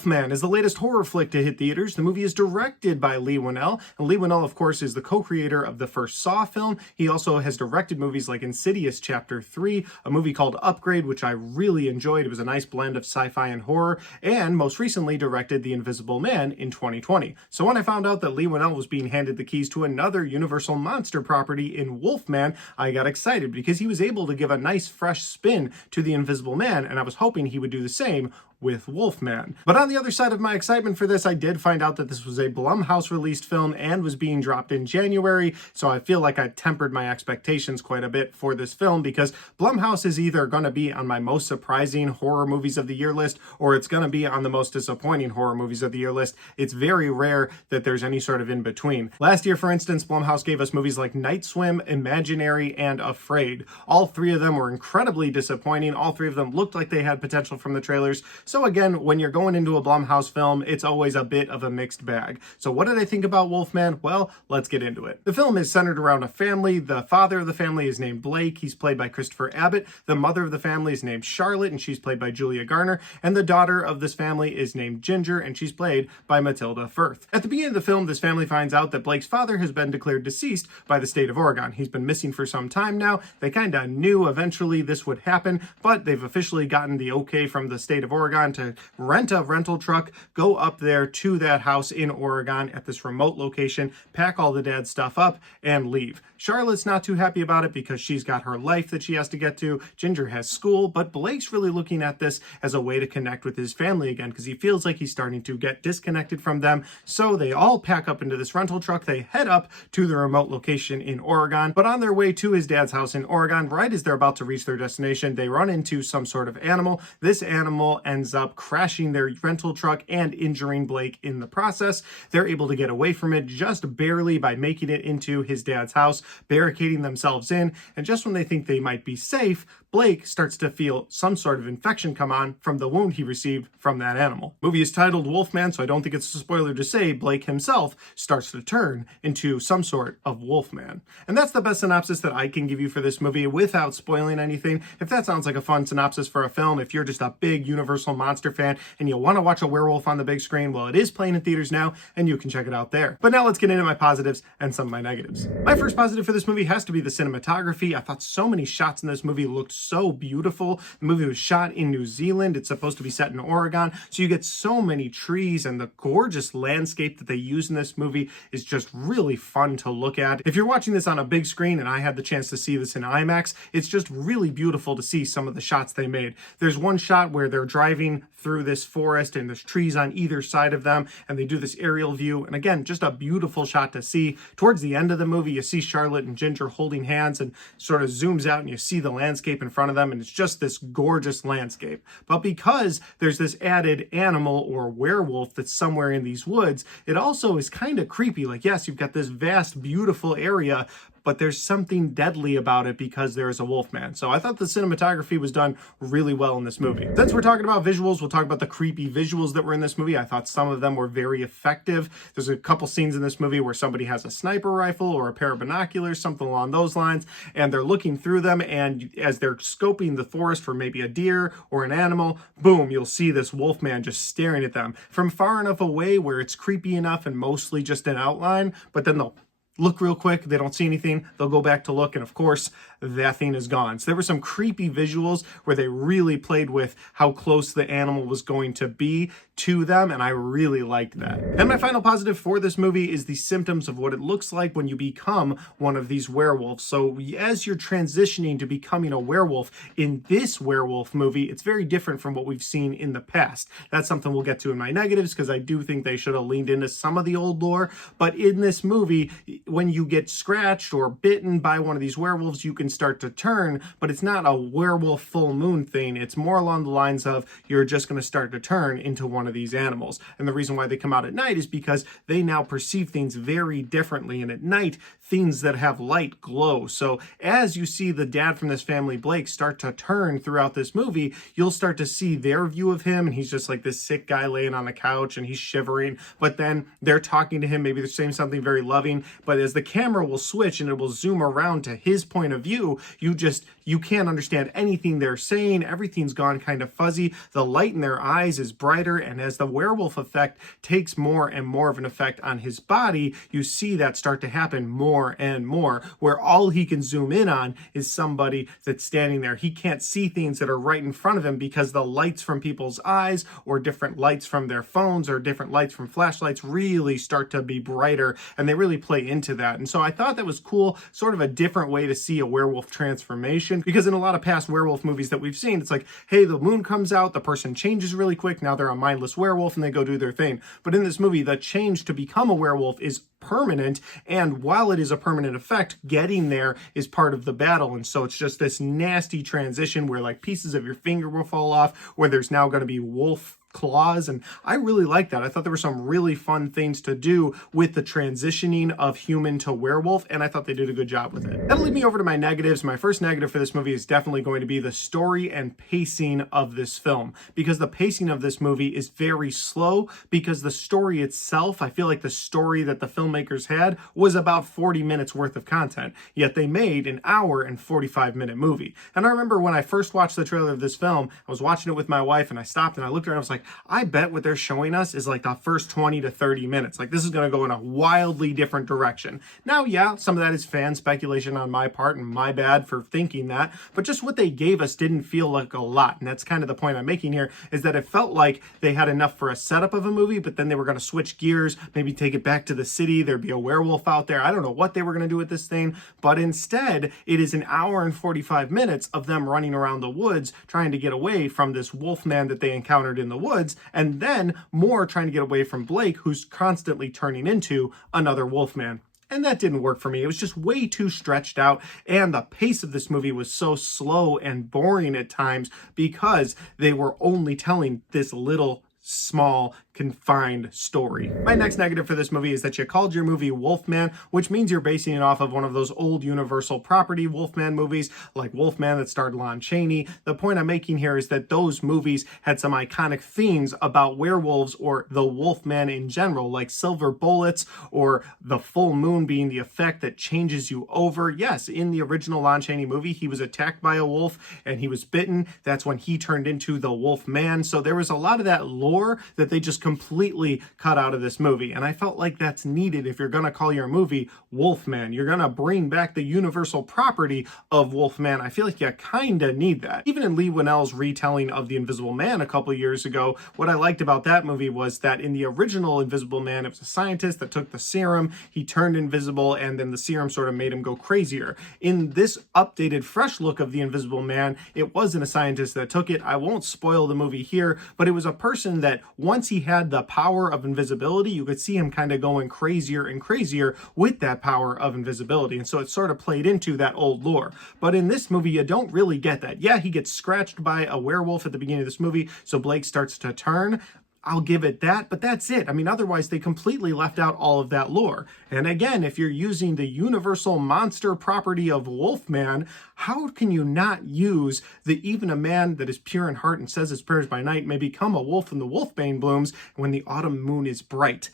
Wolfman is the latest horror flick to hit theaters. The movie is directed by Leigh Whannell, and Leigh Whannell, of course, is the co-creator of the first Saw film. He also has directed movies like Insidious Chapter 3, a movie called Upgrade, which I really enjoyed. It was a nice blend of sci-fi and horror, and most recently directed The Invisible Man in 2020. So when I found out that Leigh Whannell was being handed the keys to another Universal monster property in Wolfman, I got excited because he was able to give a nice fresh spin to The Invisible Man, and I was hoping he would do the same with Wolfman. But on the other side of my excitement for this, I did find out that this was a Blumhouse released film and was being dropped in January, so I feel like I tempered my expectations quite a bit for this film because Blumhouse is either going to be on my most surprising horror movies of the year list or it's going to be on the most disappointing horror movies of the year list. It's very rare that there's any sort of in between. Last year, for instance, Blumhouse gave us movies like Night Swim, Imaginary, and Afraid. All three of them were incredibly disappointing. All three of them looked like they had potential from the trailers. So again, when you're going into a Blumhouse film, it's always a bit of a mixed bag. So what did I think about Wolfman? Well, let's get into it. The film is centered around a family. The father of the family is named Blake. He's played by Christopher Abbott. The mother of the family is named Charlotte, and she's played by Julia Garner. And the daughter of this family is named Ginger, and she's played by Matilda Firth. At the beginning of the film, this family finds out that Blake's father has been declared deceased by the state of Oregon. He's been missing for some time now. They kind of knew eventually this would happen, but they've officially gotten the okay from the state of Oregon to rent a rental truck, go up there to that house in Oregon at this remote location, pack all the dad's stuff up, and leave. Charlotte's not too happy about it because she's got her life that she has to get to. Ginger has school, but Blake's really looking at this as a way to connect with his family again because he feels like he's starting to get disconnected from them. So they all pack up into this rental truck. They head up to the remote location in Oregon, but on their way to his dad's house in Oregon, right as they're about to reach their destination, they run into some sort of animal. This animal ends up crashing their rental truck and injuring Blake in the process. They're able to get away from it just barely by making it into his dad's house, barricading themselves in, and just when they think they might be safe, Blake starts to feel some sort of infection come on from the wound he received from that animal. The movie is titled Wolfman, so I don't think it's a spoiler to say Blake himself starts to turn into some sort of Wolfman. And that's the best synopsis that I can give you for this movie without spoiling anything. If that sounds like a fun synopsis for a film, if you're just a big Universal monster fan and you want to watch a werewolf on the big screen, well, it is playing in theaters now and you can check it out there. But now let's get into my positives and some of my negatives. My first positive for this movie has to be the cinematography. I thought so many shots in this movie looked so beautiful. The movie was shot in New Zealand. It's supposed to be set in Oregon. So you get so many trees, and the gorgeous landscape that they use in this movie is just really fun to look at. If you're watching this on a big screen, and I had the chance to see this in IMAX, it's just really beautiful to see some of the shots they made. There's one shot where they're driving through this forest and there's trees on either side of them, and they do this aerial view, and again, just a beautiful shot to see. Towards the end of the movie, you see Charlotte and Ginger holding hands and sort of zooms out and you see the landscape in front of them, and it's just this gorgeous landscape. But because there's this added animal or werewolf that's somewhere in these woods, it also is kind of creepy. Like, yes, you've got this vast, beautiful area, but there's something deadly about it because there is a Wolfman. So I thought the cinematography was done really well in this movie. Since we're talking about visuals, we'll talk about the creepy visuals that were in this movie. I thought some of them were very effective. There's a couple scenes in this movie where somebody has a sniper rifle or a pair of binoculars, something along those lines, and they're looking through them, and as they're scoping the forest for maybe a deer or an animal, boom, you'll see this Wolfman just staring at them from far enough away where it's creepy enough and mostly just an outline, but then they'll look real quick, they don't see anything, they'll go back to look, and of course, that thing is gone. So there were some creepy visuals where they really played with how close the animal was going to be to them, and I really liked that. And my final positive for this movie is the symptoms of what it looks like when you become one of these werewolves. So as you're transitioning to becoming a werewolf in this werewolf movie, it's very different from what we've seen in the past. That's something we'll get to in my negatives because I do think they should have leaned into some of the old lore, but in this movie, when you get scratched or bitten by one of these werewolves, you can start to turn, but it's not a werewolf full moon thing. It's more along the lines of you're just going to start to turn into one of these animals. And the reason why they come out at night is because they now perceive things very differently. And at night, things that have light glow. So as you see the dad from this family, Blake, start to turn throughout this movie, you'll start to see their view of him. And he's just like this sick guy laying on the couch and he's shivering. But then they're talking to him. Maybe they're saying something very loving, but as the camera will switch and it will zoom around to his point of view, you can't understand anything they're saying. Everything's gone kind of fuzzy. The light in their eyes is brighter, and as the werewolf effect takes more and more of an effect on his body, you see that start to happen more and more, where all he can zoom in on is somebody that's standing there. He can't see things that are right in front of him because the lights from people's eyes or different lights from their phones or different lights from flashlights really start to be brighter, and they really play into that. And so I thought that was cool, sort of a different way to see a werewolf transformation, because in a lot of past werewolf movies that we've seen, it's like, hey, the moon comes out, the person changes really quick, now they're a mindless werewolf and they go do their thing. But in this movie, the change to become a werewolf is permanent, and while it is a permanent effect, getting there is part of the battle. And so it's just this nasty transition where like pieces of your finger will fall off, where there's now going to be wolf claws, and I really like that. I thought there were some really fun things to do with the transitioning of human to werewolf, and I thought they did a good job with it. That'll lead me over to my negatives. My first negative for this movie is definitely going to be the story and pacing of this film, because the pacing of this movie is very slow, because the story itself, I feel like the story that the filmmakers had was about 40 minutes worth of content, yet they made an hour and 45-minute movie. And I remember when I first watched the trailer of this film, I was watching it with my wife, and I stopped and I looked at her and I was like, I bet what they're showing us is like the first 20 to 30 minutes. Like, this is going to go in a wildly different direction. Now, yeah, some of that is fan speculation on my part, and my bad for thinking that, but just what they gave us didn't feel like a lot. And that's kind of the point I'm making here, is that it felt like they had enough for a setup of a movie, but then they were going to switch gears, maybe take it back to the city. There'd be a werewolf out there. I don't know what they were going to do with this thing, but instead it is an hour and 45 minutes of them running around the woods trying to get away from this Wolfman that they encountered in the woods, and then more trying to get away from Blake, who's constantly turning into another Wolfman. And that didn't work for me. It was just way too stretched out, and the pace of this movie was so slow and boring at times because they were only telling this little small confined story. My next negative for this movie is that you called your movie Wolfman, which means you're basing it off of one of those old Universal property Wolfman movies, like Wolfman that starred Lon Chaney. The point I'm making here is that those movies had some iconic themes about werewolves or the Wolfman in general, like silver bullets or the full moon being the effect that changes you over. Yes, in the original Lon Chaney movie, he was attacked by a wolf and he was bitten. That's when he turned into the Wolfman. So there was a lot of that lore that they just completely cut out of this movie, and I felt like that's needed if you're gonna call your movie Wolfman. You're gonna bring back the Universal property of Wolfman. I feel like you kinda need that. Even in Leigh Whannell's retelling of The Invisible Man a couple years ago, what I liked about that movie was that in the original Invisible Man, it was a scientist that took the serum, he turned invisible, and then the serum sort of made him go crazier. In this updated, fresh look of The Invisible Man, it wasn't a scientist that took it. I won't spoil the movie here, but it was a person that once he had the power of invisibility, you could see him kind of going crazier and crazier with that power of invisibility. And so it sort of played into that old lore. But in this movie, you don't really get that. Yeah, he gets scratched by a werewolf at the beginning of this movie, so Blake starts to turn. I'll give it that, but that's it. I mean, otherwise they completely left out all of that lore. And again, if you're using the Universal monster property of Wolfman, how can you not use the even a man that is pure in heart and says his prayers by night may become a wolf when the wolfbane blooms when the autumn moon is bright?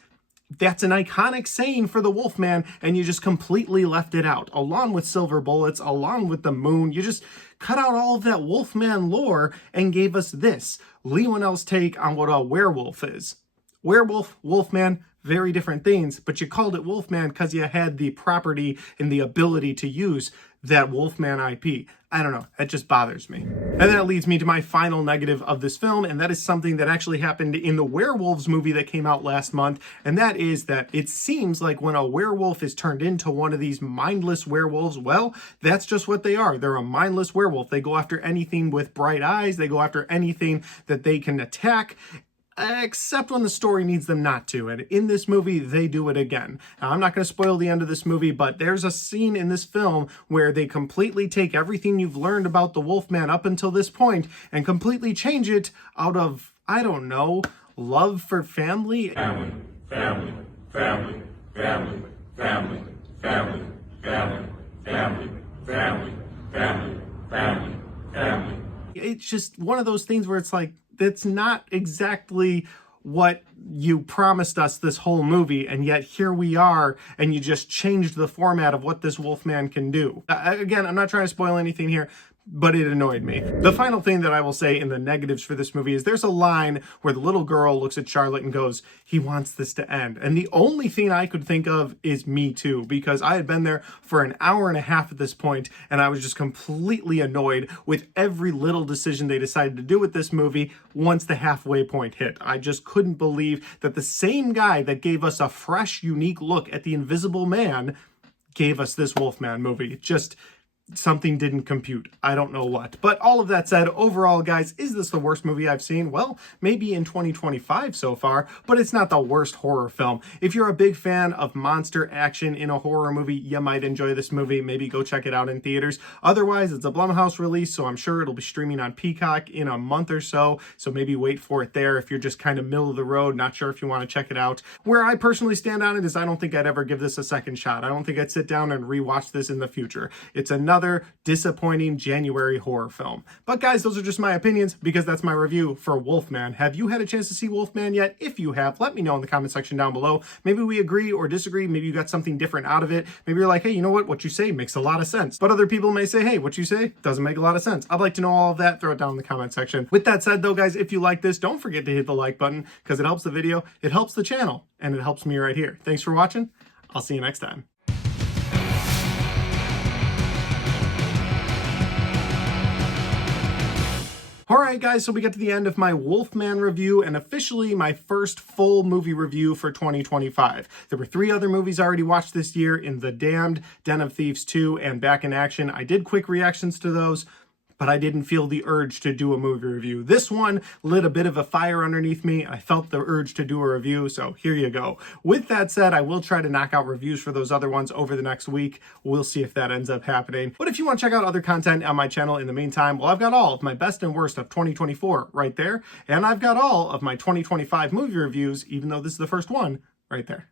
That's an iconic saying for the Wolfman, and you just completely left it out, along with silver bullets, along with the moon. You just cut out all of that Wolfman lore and gave us this, Leigh Whannell's take on what a werewolf is. Werewolf, Wolfman, very different things, but you called it Wolfman because you had the property and the ability to use that Wolfman IP. I don't know, that just bothers me. And that leads me to my final negative of this film, and that is something that actually happened in the Werewolves movie that came out last month, and that is that it seems like when a werewolf is turned into one of these mindless werewolves, well, that's just what they are. They're a mindless werewolf. They go after anything with bright eyes. They go after anything that they can attack, except when the story needs them not to. And in this movie, they do it again. Now, I'm not going to spoil the end of this movie, but there's a scene in this film where they completely take everything you've learned about the Wolfman up until this point and completely change it out of, I don't know, love for family. Family, family, family, family, family, family, family, family, family, family, family, family. It's just one of those things where it's like, that's not exactly what you promised us this whole movie, and yet here we are, and you just changed the format of what this Wolfman can do. Again, I'm not trying to spoil anything here, but it annoyed me. The final thing that I will say in the negatives for this movie is there's a line where the little girl looks at Charlotte and goes, "He wants this to end." And the only thing I could think of is me too, because I had been there for an hour and a half at this point, and I was just completely annoyed with every little decision they decided to do with this movie once the halfway point hit. I just couldn't believe that the same guy that gave us a fresh, unique look at the Invisible Man gave us this Wolfman movie. Just something didn't compute. I don't know what. But all of that said, overall, guys, is this the worst movie I've seen? Well, maybe in 2025 so far, but it's not the worst horror film. If you're a big fan of monster action in a horror movie, you might enjoy this movie. Maybe go check it out in theaters. Otherwise, it's a Blumhouse release, so I'm sure it'll be streaming on Peacock in a month or so. So maybe wait for it there if you're just kind of middle of the road, not sure if you want to check it out. Where I personally stand on it is I don't think I'd ever give this a second shot. I don't think I'd sit down and rewatch this in the future. It's another disappointing January horror film. But guys, those are just my opinions because that's my review for Wolfman. Have you had a chance to see Wolfman yet? If you have, let me know in the comment section down below. Maybe we agree or disagree. Maybe you got something different out of it. Maybe you're like, hey, you know what you say makes a lot of sense. But other people may say, hey, what you say doesn't make a lot of sense. I'd like to know all of that. Throw it down in the comment section. With that said though, guys, if you like this, don't forget to hit the like button because it helps the video, it helps the channel, and it helps me right here. Thanks for watching. I'll see you next time. Alright guys, so we get to the end of my Wolfman review and officially my first full movie review for 2025. There were 3 other movies I already watched this year in The Damned, Den of Thieves 2, and Back in Action. I did quick reactions to those, but I didn't feel the urge to do a movie review. This one lit a bit of a fire underneath me. I felt the urge to do a review, so here you go. With that said, I will try to knock out reviews for those other ones over the next week. We'll see if that ends up happening. But if you want to check out other content on my channel in the meantime, well, I've got all of my best and worst of 2024 right there, and I've got all of my 2025 movie reviews, even though this is the first one, right there.